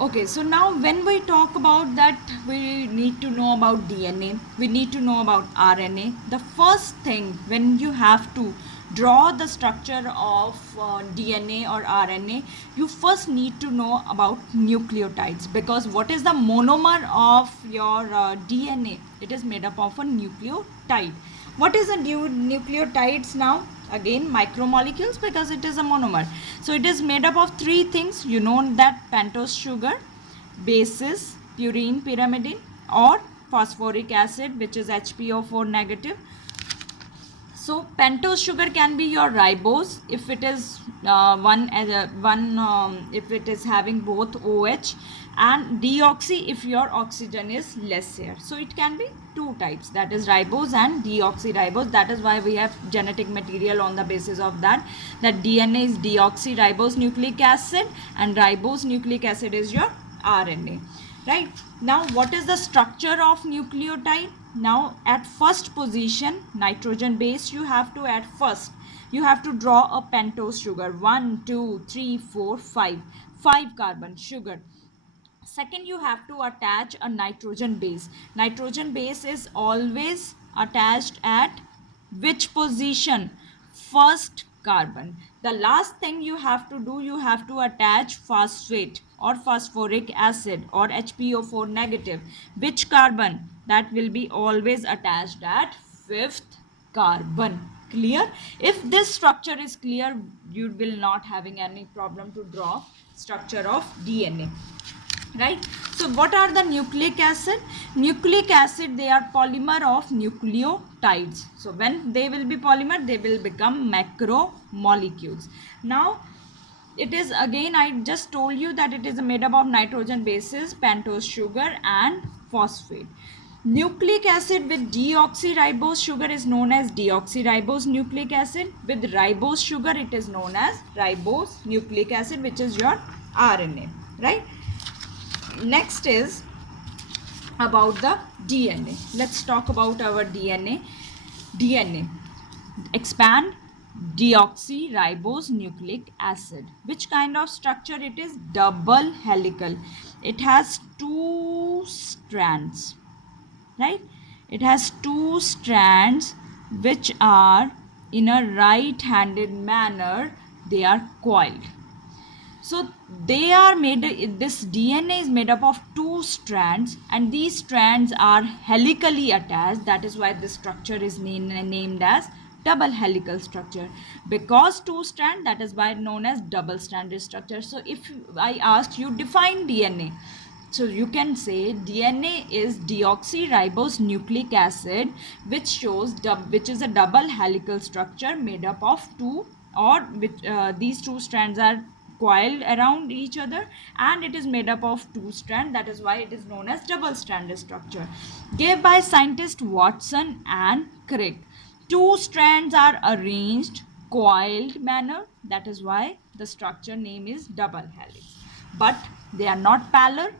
Okay, so now when we talk about that, we need to know about DNA, we need to know about RNA. The first thing when you have to draw the structure of DNA or RNA, you first need to know about nucleotides, because what is the monomer of your DNA? It is made up of a nucleotide. What is a nucleotides now? Again, micromolecules, because it is a monomer. So it is made up of three things. You know that: pentose sugar, bases, purine, pyrimidine, or phosphoric acid, which is HPO4 negative. So pentose sugar can be your ribose if it is if it is having both OH, and deoxy if your oxygen is less here. So it can be two types, that is ribose and deoxyribose. That is why we have genetic material on the basis of that DNA is deoxyribose nucleic acid and ribose nucleic acid is your RNA. Right now, what is the structure of nucleotide? Now at first position, nitrogen base you have to add first. You have to draw a pentose sugar, 1 2 3 4 5 carbon sugar. Second, you have to attach a nitrogen base. Nitrogen base is always attached at which position? First carbon. The last thing you have to do, you have to attach phosphate or phosphoric acid or HPO4 negative. Which carbon? That will be always attached at fifth carbon. Clear? If this structure is clear, you will not having any problem to draw structure of DNA. Right? So what are the nucleic acid? Nucleic acid, they are polymer of nucleotides. So when they will be polymer, they will become macromolecules. Now it is, again I just told you that it is made up of nitrogen bases, pentose sugar and phosphate. Nucleic acid with deoxyribose sugar is known as deoxyribose nucleic acid. With ribose sugar, it is known as ribose nucleic acid, which is your RNA. Right? Next is about the DNA. Let's talk about our DNA. DNA, expand deoxyribose nucleic acid. Which kind of structure it is? Double helical. It has two strands, right? It has two strands which are in a right-handed manner. They are coiled. So they are made, this DNA is made up of two strands, and these strands are helically attached. That is why this structure is named as double helical structure. Because two strand, that is why known as double stranded structure. So if I ask you, define DNA, so you can say DNA is deoxyribose nucleic acid, which is a double helical structure made up of two, or which these two strands are coiled around each other, and it is made up of two strands. That is why it is known as double stranded structure. Gave by scientist Watson and Crick. Two strands are arranged coiled manner. That is why the structure name is double helix. But they are not parallel.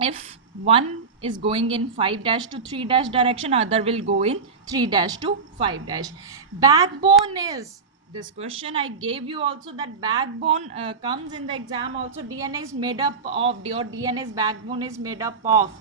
If one is going in 5 dash to 3 dash direction, other will go in 3 dash to 5 dash. Backbone is, this question I gave you also, that backbone comes in the exam also. DNA is made up of, your DNA's backbone is made up of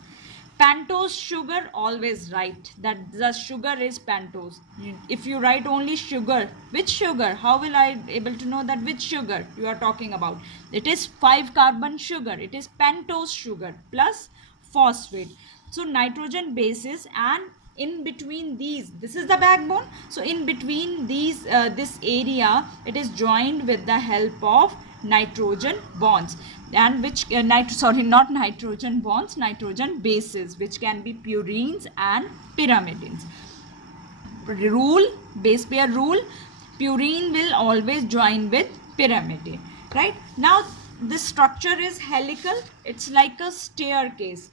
pentose sugar. Always write that the sugar is pentose. If you write only sugar, which sugar, how will I able to know that which sugar you are talking about? It is 5 carbon sugar. It is pentose sugar plus phosphate. So nitrogen bases, and in between these, this is the backbone. So in between these, this area, it is joined with the help of nitrogen bonds, and which not nitrogen bonds, nitrogen bases, which can be purines and pyrimidines. Rule, base pair rule, purine will always join with pyrimidine. Right? Now this structure is helical. It's like a staircase,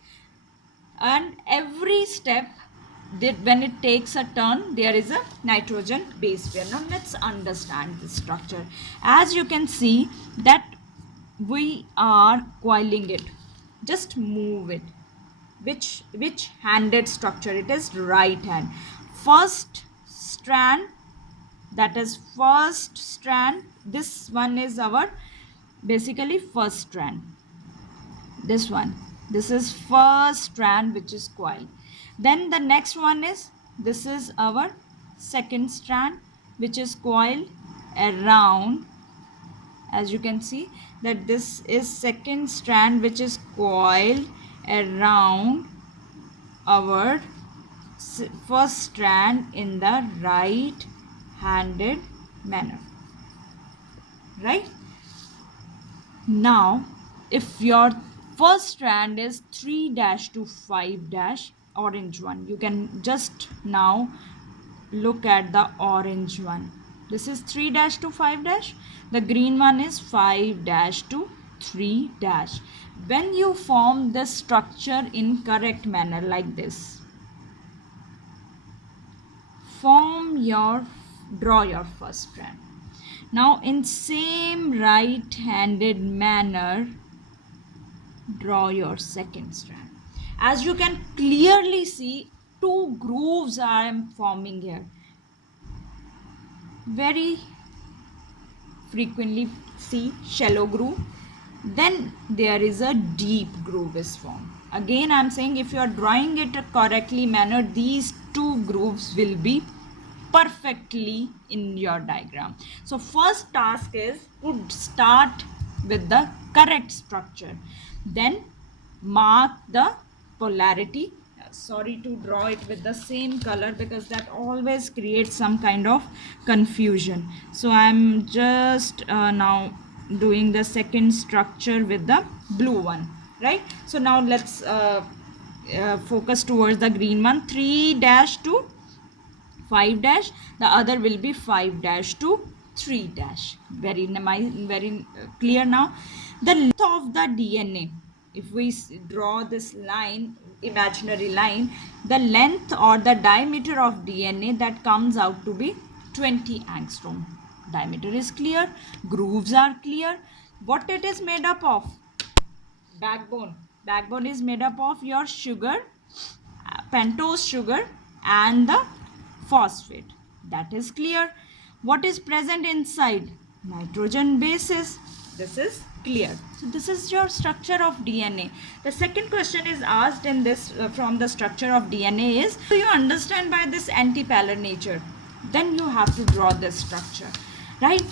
and every step that when it takes a turn, there is a nitrogen base pair. Now let's understand this structure. As you can see that we are coiling it, just move it. Which handed structure? It is right hand. First strand, that is first strand. This one is our basically first strand. this one. This is first strand which is coiled. Then the next one is, this is our second strand which is coiled around. As you can see that this is second strand which is coiled around our first strand in the right handed manner, right? Now if your first strand is 3 dash to 5 dash, orange one, you can just now look at the orange one. This is 3 dash to 5 dash, the green one is 5 dash to 3 dash. When you form this structure in correct manner like this, draw your first strand. Now in same right handed manner, draw your second strand. As you can clearly see, two grooves I am forming here. Very frequently see shallow groove, then there is a deep groove is formed. Again I am saying, if you are drawing it correctly manner, these two grooves will be perfectly in your diagram. So first task is to start with the correct structure, then mark the polarity. Sorry to draw it with the same color because that always creates some kind of confusion. So I'm just now doing the second structure with the blue one, right? So now let's focus towards the green one. 3 dash to 5 dash, the other will be 5 dash to 3 dash. Very clear now. The length of the DNA, if we draw this line, imaginary line, the length or the diameter of DNA, that comes out to be 20 angstrom. Diameter is clear, grooves are clear. What it is made up of? Backbone is made up of your sugar, pentose sugar and the phosphate. That is clear. What is present inside? Nitrogen bases. This is clear. So this is your structure of DNA. The second question is asked in this from the structure of DNA is, do you understand by this antipolar nature? Then you have to draw this structure, right?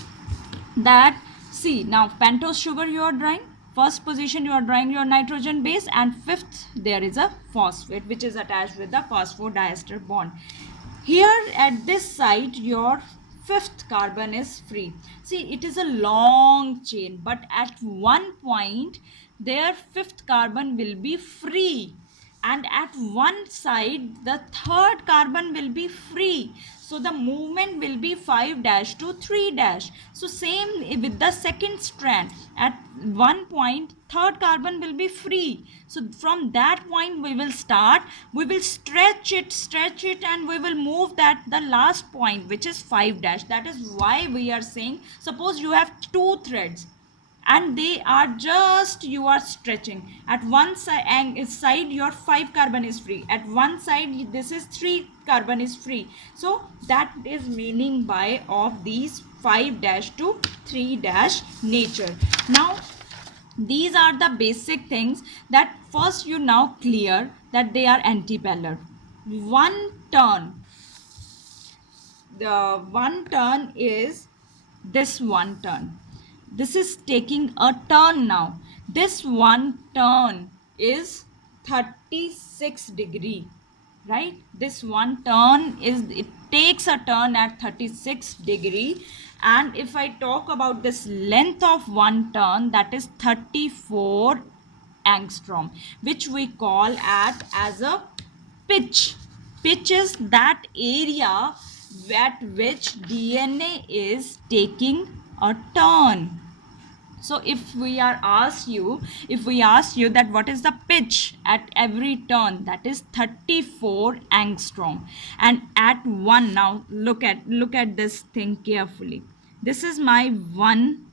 That, see, now pentose sugar you are drawing. First position you are drawing your nitrogen base, and fifth there is a phosphate which is attached with the phosphodiester bond. Here at this site your fifth carbon is free. See, it is a long chain, but at one point their fifth carbon will be free, and at one side the third carbon will be free. So the movement will be 5 dash to 3 dash. So same with the second strand. At one point third carbon will be free. So from that point we will start, we will stretch it and we will move that the last point which is 5 dash. That is why we are saying, suppose you have two threads and they are just, you are stretching. At one side your 5 carbon is free, at one side this is 3 carbon is free. So that is meaning by of these 5 dash to 3 dash nature. Now these are the basic things that first you now clear that they are antipolar. One turn, the one turn is this one turn. This is taking a turn now. This one turn is 36 degree, right? This one turn is, it takes a turn at 36 degree. And if I talk about this length of one turn, that is 34 angstrom, which we call as a pitch. Pitch is that area at which DNA is taking a turn. So if we ask you that what is the pitch at every turn, that is 34 angstrom. And at one, now look at this thing carefully. This is my one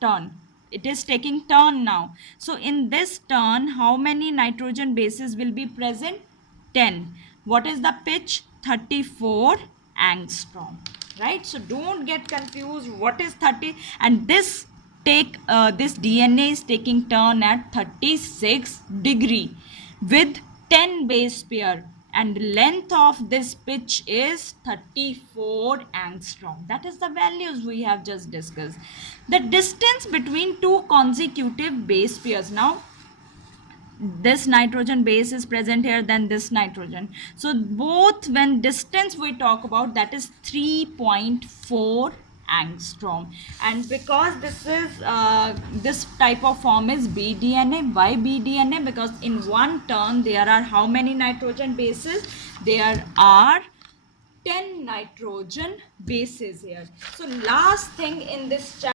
turn. It is taking turn now. So in this turn, how many nitrogen bases will be present? 10. What is the pitch? 34 angstrom, right? So don't get confused. What is 30? And this this DNA is taking turn at 36 degree with 10 base pair, and length of this pitch is 34 angstrom. That is the values we have just discussed. The distance between two consecutive base pairs. Now this nitrogen base is present here, then this nitrogen, so both, when distance we talk about, that is 3.4 angstrom. And because this is this type of form is bDNA. Why bDNA? Because in one turn there are how many nitrogen bases? There are 10 nitrogen bases here. So last thing in this chapter